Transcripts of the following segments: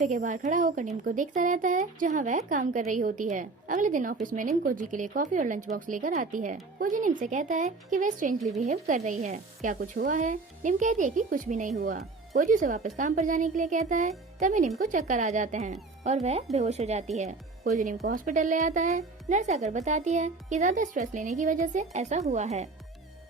Cafe के बाहर खड़ा होकर निम को देखता रहता है, जहाँ वह काम कर रही होती है। अगले दिन ऑफिस में निम कोजी के लिए कॉफी और लंच बॉक्स लेकर आती है। कोजी निम से कहता है कि वह स्ट्रेंजली बिहेव कर रही है, क्या कुछ हुआ है? निम कहती है कि कुछ भी नहीं हुआ। कोजी उसे वापस काम पर जाने के लिए कहता है, तभी निम को चक्कर आ जाते हैं और वह बेहोश हो जाती है। कोजी निम को हॉस्पिटल ले आता है। नर्स आकर बताती है कि ज्यादा स्ट्रेस लेने की वजह से ऐसा हुआ है।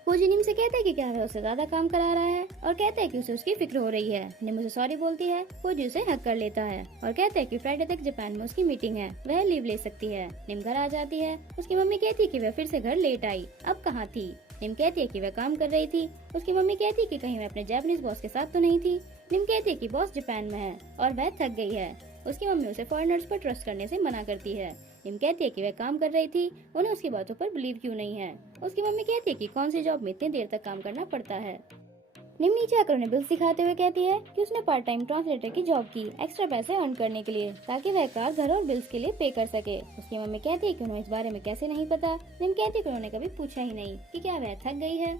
कोजी निम से कहता है कि क्या वह उससे ज्यादा काम करा रहा है और कहता है कि उसे उसकी फिक्र हो रही है। निम उसे सॉरी बोलती है। कोजी उसे हक कर लेता है और कहता है कि फ्राइडे तक जापान में उसकी मीटिंग है, वह लीव ले सकती है। निम घर आ जाती है। उसकी मम्मी कहती है कि वह फिर से घर लेट आई, अब कहाँ थी? निम कहती है कि वह काम कर रही थी। उसकी मम्मी कहती है कि कहीं वह अपने जापानीज बॉस के साथ तो नहीं थी। निम कहती है कि बॉस जापान में है और वह थक गई है। उसकी मम्मी उसे फॉरेनर्स पर ट्रस्ट करने से मना करती है। निम कहती है कि वह काम कर रही थी, उन्हें उसकी बातों पर बिलीव क्यों नहीं है। उसकी मम्मी कहती है कि कौन सी जॉब में इतनी देर तक काम करना पड़ता है। निम नीचे आकर उन्हें बिल्स दिखाते हुए कहती है कि उसने पार्ट टाइम ट्रांसलेटर की जॉब की एक्स्ट्रा पैसे अर्न करने के लिए, ताकि वह कार, घर और बिल्स के लिए पे कर सके। उसकी मम्मी कहती है कि उन्हें इस बारे में कैसे नहीं पता। निम कहती है कि उन्होंने कभी पूछा ही नहीं कि क्या वह थक गई है।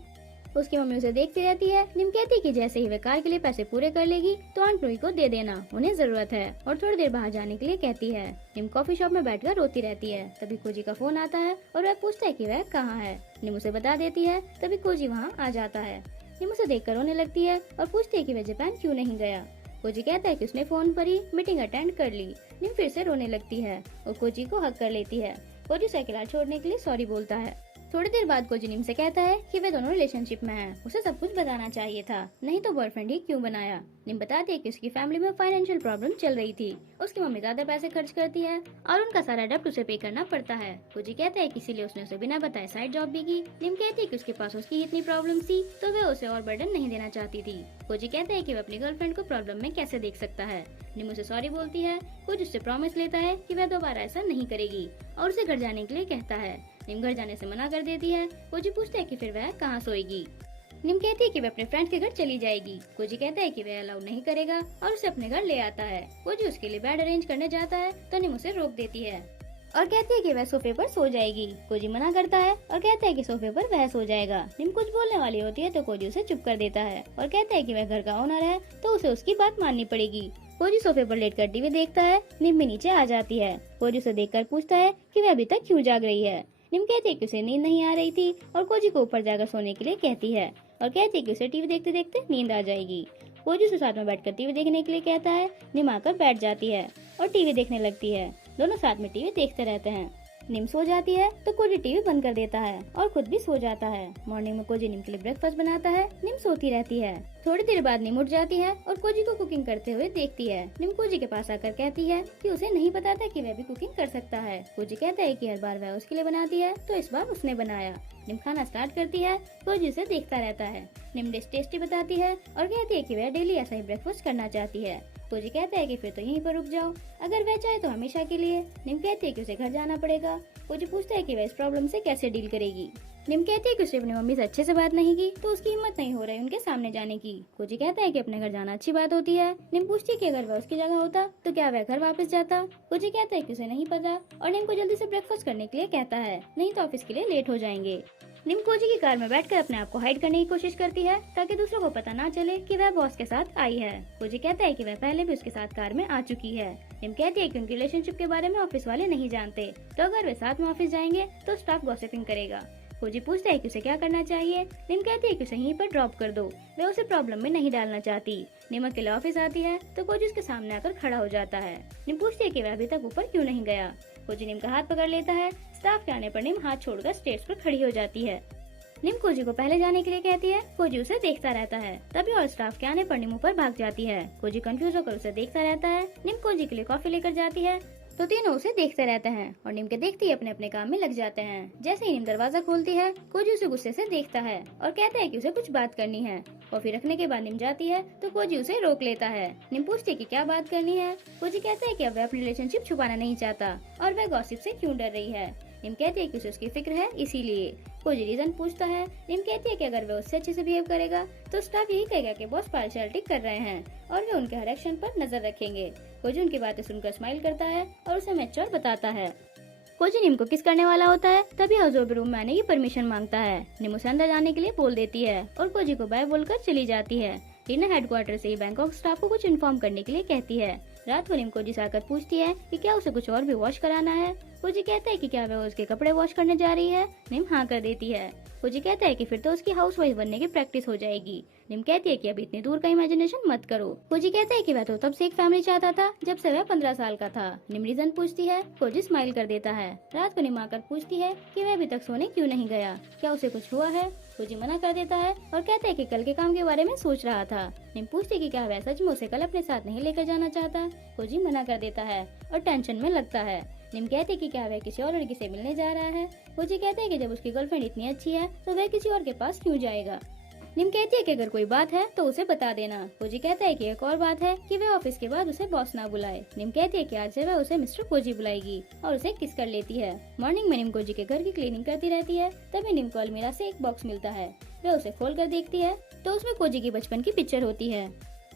उसकी मम्मी उसे देखती रहती है। निम कहती है कि जैसे ही वह कार के लिए पैसे पूरे कर लेगी तो आंट लुई को दे देना, उन्हें जरूरत है, और थोड़ी देर बाहर जाने के लिए कहती है। निम कॉफी शॉप में बैठकर रोती रहती है। तभी कोजी का फोन आता है और वह पूछता है कि वह कहाँ है। निम उसे बता देती है। तभी कोजी वहाँ आ जाता है। निम उसे देखकर रोने लगती है और पूछती है कि वह जापान क्यों नहीं गया। कोजी कहता है कि उसने फोन पर ही मीटिंग अटेंड कर ली। निम फिर से रोने लगती है और कोजी को हक कर लेती है। कोजी साइकिल छोड़ने के लिए सॉरी बोलता है। थोड़ी देर बाद कोजी निम से कहता है कि वे दोनों रिलेशनशिप में हैं। उसे सब कुछ बताना चाहिए था, नहीं तो बॉयफ्रेंड ही क्यों बनाया। निम बताती है कि उसकी फैमिली में फाइनेंशियल प्रॉब्लम चल रही थी। उसकी मम्मी ज्यादा पैसे खर्च करती है और उनका सारा डेब्ट उसे पे करना पड़ता है। कोजी कहता है कि इसीलिए उसने उसे बिना बताए साइड जॉब भी की। निम कहती है कि उसके पास उसकी इतनी प्रॉब्लम थी तो वह उसे और बर्डन नहीं देना चाहती थी। कोजी कहता है कि वह अपनी गर्लफ्रेंड को प्रॉब्लम में कैसे देख सकता है। निम उसे सॉरी बोलती है। कोजी उससे प्रॉमिस लेता है कि वह दोबारा ऐसा नहीं करेगी और उसे घर जाने के लिए कहता है। निम घर जाने से मना कर देती है। कोजी पूछता है कि फिर वह कहाँ सोएगी। निम कहती है कि वह अपने फ्रेंड्स के घर चली जाएगी। कोजी कहता है कि वह अलाउ नहीं करेगा और उसे अपने घर ले आता है। कोजी उसके लिए बेड अरेंज करने जाता है तो निम उसे रोक देती है और कहती है कि वह सोफे पर सो जाएगी। कोजी मना करता है और कहता है कि सोफे पर वह सो जाएगा। निम कुछ बोलने वाली होती है तो कोजी उसे चुप कर देता है और कहता है कि वह घर का ओनर है तो उसे उसकी बात माननी पड़ेगी। कोजी सोफे पर लेटकर टीवी देखता है। निम भी नीचे आ जाती है। कोजी उसे देखकर पूछता है कि वह अभी तक क्यों जाग रही है। निम कहती है कि उसे नींद नहीं आ रही थी और कोजी को ऊपर जाकर सोने के लिए कहती है और कहती है कि उसे टीवी देखते देखते नींद आ जाएगी। कोजी उसे साथ में बैठकर टीवी देखने के लिए कहता है। निम आकर बैठ जाती है और टीवी देखने लगती है। दोनों साथ में टीवी देखते रहते हैं। निम सो जाती है तो कोजी टीवी बंद कर देता है और खुद भी सो जाता है। मॉर्निंग में कोजी निम के लिए ब्रेकफास्ट बनाता है। निम सोती रहती है। थोड़ी देर बाद निम उठ जाती है और कोजी को कुकिंग करते हुए देखती है। निम कोजी के पास आकर कहती है कि उसे नहीं पता था कि वह भी कुकिंग कर सकता है। कोजी कहता है कि हर बार वह उसके लिए बनाती है तो इस बार उसने बनाया। निम खाना स्टार्ट करती है। कोजी उसे देखता रहता है। निम डिश टेस्टी बताती है और कहती है कि वह डेली ऐसा ही ब्रेकफास्ट करना चाहती है। कोजी कहता है कि फिर तो यहीं पर रुक जाओ, अगर वह चाहे तो हमेशा के लिए। निम कहती है कि उसे घर जाना पड़ेगा। कोजी पूछता है कि वह इस प्रॉब्लम से कैसे डील करेगी। निम कहती है कि उसने अपनी मम्मी से अच्छे से बात नहीं की तो उसकी हिम्मत नहीं हो रही उनके सामने जाने की। कोजी कहता है कि अपने घर जाना अच्छी बात होती है। निम पूछती है कि अगर वह उसकी जगह होता तो क्या वह घर वापस जाता। कोजी कहता है कि उसे नहीं पता और निम को जल्दी से ब्रेकफास्ट करने के लिए कहता है, नहीं तो ऑफिस के लिए लेट हो जाएंगे। निम कोजी की कार में बैठकर अपने आप को हाइड करने की कोशिश करती है ताकि दूसरों को पता ना चले कि वह बॉस के साथ आई है। कोजी कहता है कि वह पहले भी उसके साथ कार में आ चुकी है। निम कहती है कि उनकी रिलेशनशिप के बारे में ऑफिस वाले नहीं जानते, तो अगर वे साथ में ऑफिस जाएंगे तो स्टाफ गॉसिपिंग करेगा। कोजी पूछता है कि उसे क्या करना चाहिए। निम कहती है कि उसे यहीं पर ड्रॉप कर दो, वह उसे प्रॉब्लम में नहीं डालना चाहती। निम अकेले ऑफिस आती है तो कोजी उसके सामने आकर खड़ा हो जाता है। निम पूछती है कि वह अभी तक ऊपर क्यों नहीं गया। कोजी निम का हाथ पकड़ लेता है। स्टाफ के आने पर निम हाथ छोड़कर स्टेज पर खड़ी हो जाती है। निम कोजी को पहले जाने के लिए कहती है। कोजी उसे देखता रहता है। तभी और स्टाफ के आने पर निम ऊपर भाग जाती है। कोजी कंफ्यूज होकर उसे देखता रहता है। निम कोजी के लिए कॉफी लेकर जाती है तो तीनों उसे देखते रहते हैं और निम के देखते ही अपने अपने काम में लग जाते हैं। जैसे ही निम दरवाजा खोलती है, कोजी उसे गुस्से से देखता है और कहता है कि उसे कुछ बात करनी है। कॉफी रखने के बाद निम जाती है तो कोजी उसे रोक लेता है। निम पूछती है कि क्या बात करनी है। कोजी कहता है कि अब वह अपनी रिलेशनशिप छुपाना नहीं चाहता और वह गॉसिप से क्यों डर रही है। निम कहती है कि उसे उसकी फिक्र है इसीलिए। कोजी रीजन पूछता है। निम कहती है कि अगर वह उससे अच्छे से बिहेव करेगा तो स्टाफ यही कहेगा कि बॉस पार्शियलिटी कर रहे हैं और वे उनके हर एक्शन पर नजर रखेंगे। कोजी उनकी बातें सुनकर स्माइल करता है और उसे मैच्योर बताता है। कोजी निम को किस करने वाला होता है तभी हजोब रूम में आने की परमिशन मांगता है। निम उसे अंदर जाने के लिए बोल देती है और कोजी को बाय बोलकर चली जाती है। टीना हेडक्वार्टर से ही बैंकॉक स्टाफ को कुछ इन्फॉर्म करने के लिए कहती है। रात को निम कोजी से आकर पूछती है कि क्या उसे कुछ और भी वॉश कराना है। कोजी कहता है कि क्या वह उसके कपड़े वॉश करने जा रही है। निम हाँ कर देती है। कोजी कहता है कि फिर तो उसकी हाउसवाइफ बनने की प्रैक्टिस हो जाएगी। निम कहती है कि अब इतनी दूर का इमेजिनेशन मत करो। कोजी कहता है कि वह तो तब से एक फैमिली चाहता था जब से वह 15 साल का था। निम रीजन पूछती है। कोजी स्माइल कर देता है। रात को निम आकर पूछती है कि वह अभी तक सोने क्यों नहीं गया, क्या उसे कुछ हुआ है। कोजी मना कर देता है और कहता है कि कल के काम के बारे में सोच रहा था। निम पूछती है कि क्या वह सच में उसे कल अपने साथ नहीं लेकर जाना चाहता। कोजी मना कर देता है और टेंशन में लगता है। निम कहते कि क्या वह किसी और लड़की से मिलने जा रहा है। कोजी कहते हैं कि जब उसकी गर्लफ्रेंड इतनी अच्छी है तो वह किसी और के पास क्यों जाएगा। निम कहती है कि अगर कोई बात है तो उसे बता देना। कोजी कहता है कि एक और बात है कि वह ऑफिस के बाद उसे बॉस ना बुलाए। निम कहती है कि आज से वह उसे मिस्टर कोजी बुलाएगी और उसे किस कर लेती है। मॉर्निंग में निम कोजी के घर की क्लीनिंग करती रहती है। तभी निम को अलमीरा से एक बॉक्स मिलता है। वह उसे खोल कर देखती है तो उसमें कोजी की बचपन की पिक्चर होती है।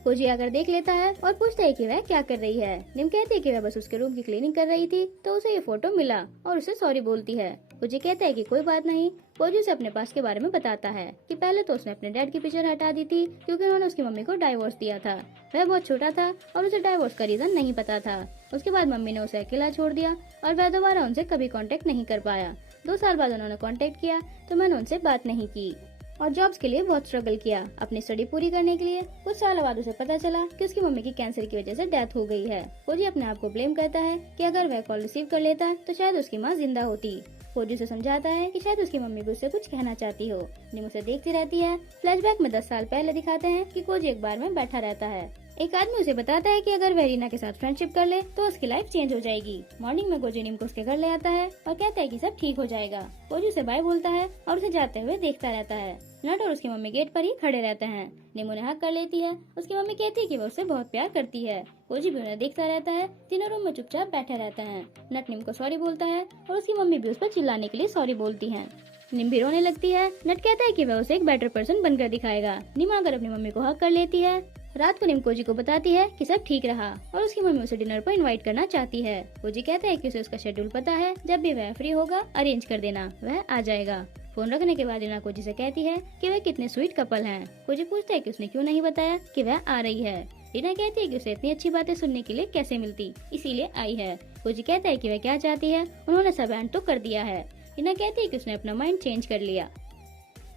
कोजी आकर देख लेता है और पूछता है कि वह क्या कर रही है। निम कहती है कि वह बस उसके रूम की क्लीनिंग कर रही थी तो उसे ये फोटो मिला और उसे सॉरी बोलती है। कोजी कहता है कि कोई बात नहीं। कोजी उसे अपने पास के बारे में बताता है कि पहले तो उसने अपने डैड की पिक्चर हटा दी थी क्योंकि उन्होंने उसकी मम्मी को डाइवोर्स दिया था। वह बहुत छोटा था और उसे डाइवोर्स का रीजन नहीं पता था। उसके बाद मम्मी ने उसे अकेला छोड़ दिया और वह दोबारा उनसे कभी कांटेक्ट नहीं कर पाया। 2 साल बाद उन्होंने कांटेक्ट किया तो मैंने उनसे बात नहीं की और जॉब्स के लिए बहुत स्ट्रगल किया अपनी स्टडी पूरी करने के लिए। कुछ साल बाद उसे पता चला कि उसकी मम्मी की कैंसर की वजह से डेथ हो गई है। कोजी अपने आप को ब्लेम करता है कि अगर वह कॉल रिसीव कर लेता तो शायद उसकी माँ जिंदा होती। कोजी उसे समझाता है कि शायद उसकी मम्मी भी उससे कुछ कहना चाहती हो। निम उसे देखती रहती है। फ्लैशबैक में 10 साल पहले दिखाते हैं कि कोजी एक बार में बैठा रहता है। एक आदमी उसे बताता है कि अगर वह रीना के साथ फ्रेंडशिप कर ले तो उसकी लाइफ चेंज हो जाएगी। मॉर्निंग में कोजी निम को उसके घर ले आता है और कहता है कि सब ठीक हो जाएगा। कोजी उसे बाय बोलता है और उसे जाते हुए देखता रहता है। नट और उसकी मम्मी गेट पर ही खड़े रहते हैं। निम उन्हें हक कर लेती है। उसकी मम्मी कहती है कि वह उससे बहुत प्यार करती है। कोजी भी उन्हें देखता रहता है। तीनों रूम में चुपचाप बैठे रहते हैं। नट निम को सॉरी बोलता है और उसकी मम्मी भी उस पर चिल्लाने के लिए सॉरी बोलती है। निम भी रोने लगती है। नट कहता है कि वह उसे एक बेटर पर्सन बनकर दिखाएगा। निम आकर अपनी मम्मी को हक कर लेती है। रात को निम कोजी को बताती है कि सब ठीक रहा और उसकी मम्मी उसे डिनर पर इनवाइट करना चाहती है। कोजी कहता है कि उसे उसका शेड्यूल पता है, जब भी वह फ्री होगा अरेंज कर देना, वह आ जाएगा। फोन रखने के बाद रीना कोजी से कहती है कि वह कितने स्वीट कपल हैं। कोजी पूछता है कि उसने क्यों नहीं बताया कि वह आ रही है। रीना कहती है कि उसे इतनी अच्छी बातें सुनने के लिए कैसे मिलती, इसीलिए आई है। कोजी कहता है कि वह क्या चाहती है, उन्होंने सब एंड तो कर दिया है। रीना कहती है कि उसने अपना माइंड चेंज कर लिया।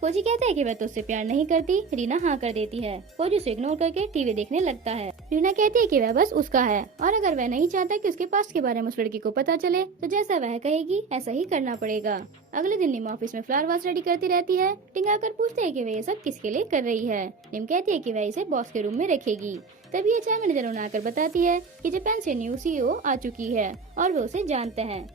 कोजी कहता है कि वह तो उससे प्यार नहीं करती। रीना हाँ कर देती है। कोजी उसे इग्नोर करके टीवी देखने लगता है। रीना कहती है कि वह बस उसका है और अगर वह नहीं चाहता कि उसके पास्ट के बारे में उस लड़की को पता चले तो जैसा वह कहेगी ऐसा ही करना पड़ेगा। अगले दिन निम ऑफिस में फ्लावर वास रेडी करती रहती है। टिंग आकर पूछते है कि वह ये सब किसके लिए कर रही है। निम कहती है कि वह इसे बॉस के रूम में रखेगी। तभी एचआर मैनेजर उन्हें आकर बताती है कि जापान से न्यू CEO आ चुकी है और वो उसे जानते हैं,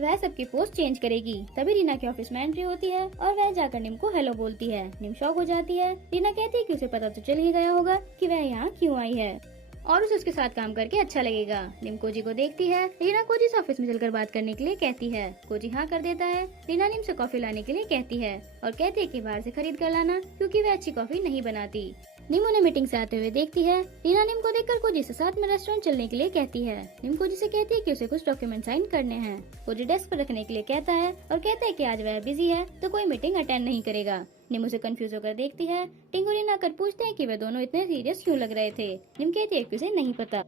वह सबकी पोस्ट चेंज करेगी। तभी रीना के ऑफिस में एंट्री होती है और वह जाकर निम को हेलो बोलती है। निम शॉक हो जाती है। रीना कहती है कि उसे पता तो चल ही गया होगा कि वह यहाँ क्यों आई है और उसे उसके साथ काम करके अच्छा लगेगा। निम कोजी को देखती है। रीना कोजी से ऑफिस में चलकर बात करने के लिए कहती है। कोजी हाँ कर देता है। रीना निम से कॉफी लाने के लिए कहती है और कहती है कि बाहर से खरीद कर लाना क्योंकि वह अच्छी कॉफी नहीं बनाती। निम उन्हें मीटिंग से आते हुए देखती है। रीना निम को देखकर कोजी से साथ में रेस्टोरेंट चलने के लिए कहती है। निम कोजी से कहती है कि उसे कुछ डॉक्यूमेंट साइन करने हैं। कोजी डेस्क पर रखने के लिए कहता है और कहता है कि आज वह बिजी है तो कोई मीटिंग अटेंड नहीं करेगा। निम उसे कंफ्यूज होकर देखती है। टिंग और रीना आकर पूछते हैं कि वे दोनों इतने सीरियस क्यों लग रहे थे। निम कहती है कि उसे नहीं पता।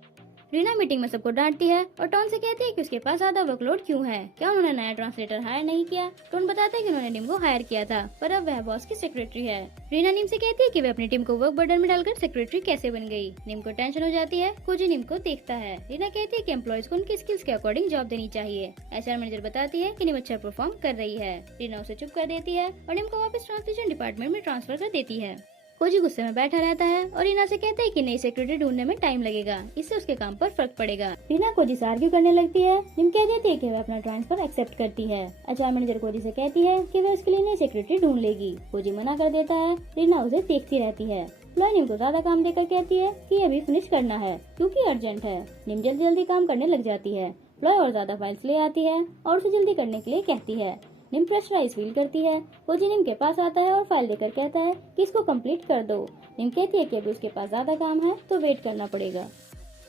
रीना मीटिंग में सबको डांटती है और टॉन से कहती है कि उसके पास ज्यादा वर्कलोड क्यों है, क्या उन्होंने नया ट्रांसलेटर हायर नहीं किया। टॉन बताता है कि उन्होंने निम को हायर किया था पर अब वह बॉस की सेक्रेटरी है। रीना निम से कहती है कि वह अपनी टीम को वर्क बर्डन में डालकर सेक्रेटरी कैसे बन गई। निम को टेंशन हो जाती है। कोजी निम को देखता है। रीना कहती है कि एम्प्लॉयज को उनकी स्किल्स के अकॉर्डिंग जॉब देनी चाहिए। एचआर मैनेजर बताती है कि निम अच्छा परफॉर्म कर रही है। रीना उसे चुप कर देती है और निम को वापस ट्रांसलेशन डिपार्टमेंट में ट्रांसफर कर देती है। कोजी गुस्से में बैठा रहता है और रीना से कहता है कि नई सेक्रेटरी ढूंढने में टाइम लगेगा, इससे उसके काम पर फर्क पड़ेगा। रीना कोजी से आर्ग्यू करने लगती है। निम कह देती है कि वह अपना ट्रांसफर एक्सेप्ट करती है। एचआर मैनेजर कोजी से कहती है कि वह उसके लिए नई सेक्रेटरी ढूंढ लेगी। कोजी मना कर देता है। रीना उसे देखती रहती है। फ्लोय निम को ज्यादा काम देकर कहती है कि अभी फिनिश करना है क्योंकि अर्जेंट है। निम जल्दी जल्दी काम करने लग जाती है। फ्लोय और ज्यादा फाइल्स ले आती है और उसे जल्दी करने के लिए कहती है। निम प्रेशराइज फील करती है। कोजी निम के पास आता है और फाइल देकर कहता है कि इसको कंप्लीट कर दो। निम कहती है कि अभी उसके पास ज्यादा काम है तो वेट करना पड़ेगा।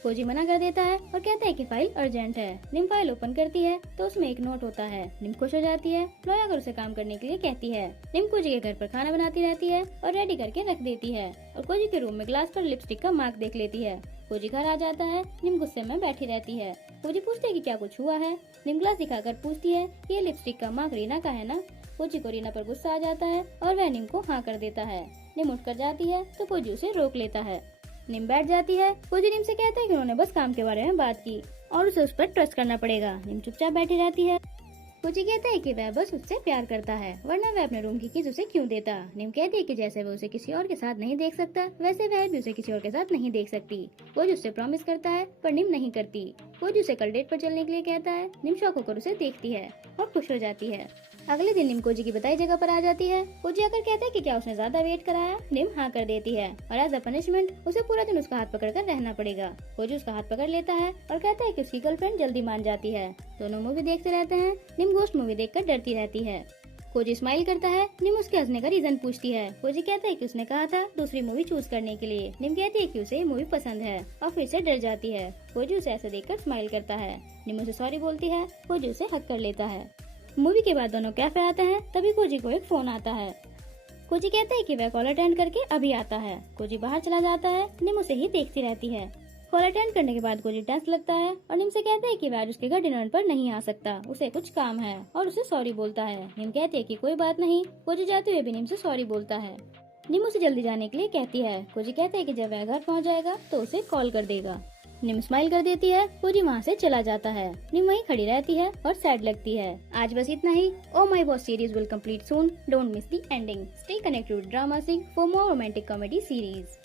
कोजी मना कर देता है और कहता है कि फाइल अर्जेंट है। निम फाइल ओपन करती है तो उसमें एक नोट होता है। निम खुश हो जाती है। फ्लोय अगर उसे काम करने के लिए कहती है। निम कोजी के घर पर खाना बनाती रहती है और रेडी करके रख देती है और कोजी के रूम में ग्लास पर लिपस्टिक का मार्क देख लेती है। कोजी घर आ जाता है। निम गुस्से में बैठी रहती है। कोजी पूछते है कि क्या कुछ हुआ है। निम ग्लास दिखाकर पूछती है कि ये लिपस्टिक का मार्क रीना का है ना। कोजी को रीना पर गुस्सा आ जाता है और वह निम को हाँ कर देता है। निम उठकर जाती है तो कोजी उसे रोक लेता है। निम बैठ जाती है। कोजी निम से कहता है कि उन्होंने बस काम के बारे में बात की और उसे उस पर ट्रस्ट करना पड़ेगा। निम चुपचाप बैठी रहती है। कोजी कहता है कि वह बस उससे प्यार करता है, वरना वह अपने रूम की कीज उसे क्यों देता। निम कहती है कि जैसे वह उसे किसी और के साथ नहीं देख सकता, वैसे वह भी उसे किसी और के साथ नहीं देख सकती। कोजी उससे प्रॉमिस करता है पर निम नहीं करती। कोजी उसे कल डेट पर चलने के लिए कहता है। निम शौक होकर उसे देखती है और खुश हो जाती है। अगले दिन निम कोजी की बताई जगह पर आ जाती है। कोजी आकर कहता है कि क्या उसने ज्यादा वेट कराया। निम हाँ कर देती है और एज अ पनिशमेंट उसे पूरा दिन उसका हाथ पकड़कर रहना पड़ेगा। कोजी उसका हाथ पकड़ लेता है और कहता है कि उसकी गर्लफ्रेंड जल्दी मान जाती है। दोनों मूवी देखते रहते हैं। निम घोस्ट मूवी देखकर डरती रहती है। कोजी स्माइल करता है। निम उसके हंसने का रीजन पूछती है। कोजी कहता है कि उसने कहा था दूसरी मूवी चूज करने के लिए। निम कहती है कि उसे मूवी पसंद है और फिर से डर जाती है। कोजी उसे ऐसे देखकर स्माइल करता है। निम उसे सॉरी बोलती है। कोजी उसे हक कर लेता है। मूवी के बाद दोनों कैफे आते हैं। तभी कोजी को एक फोन आता है। कोजी कहता है कि वह कॉल अटेंड करके अभी आता है। कोजी बाहर चला जाता है। निम उसे ही देखती रहती है। कॉल अटेंड करने के बाद कोजी टेंस लगता है और निम से कहता है कि वह आज उसके घर डिनर पर नहीं आ सकता, उसे कुछ काम है और उसे सॉरी बोलता है। निम कहती है कि कोई बात नहीं। कोजी जाते हुए भी निम से सॉरी बोलता है। निम उसे जल्दी जाने के लिए कहती है। कोजी कहता है कि जब वह घर पहुंच जाएगा तो उसे कॉल कर देगा। निम स्माइल कर देती है। कोजी वहाँ से चला जाता है। निम वहीं खड़ी रहती है और सैड लगती है। आज बस इतना ही। Oh my boss series will complete soon. Don't miss the ending. Stay connected with drama Singh for more romantic comedy series.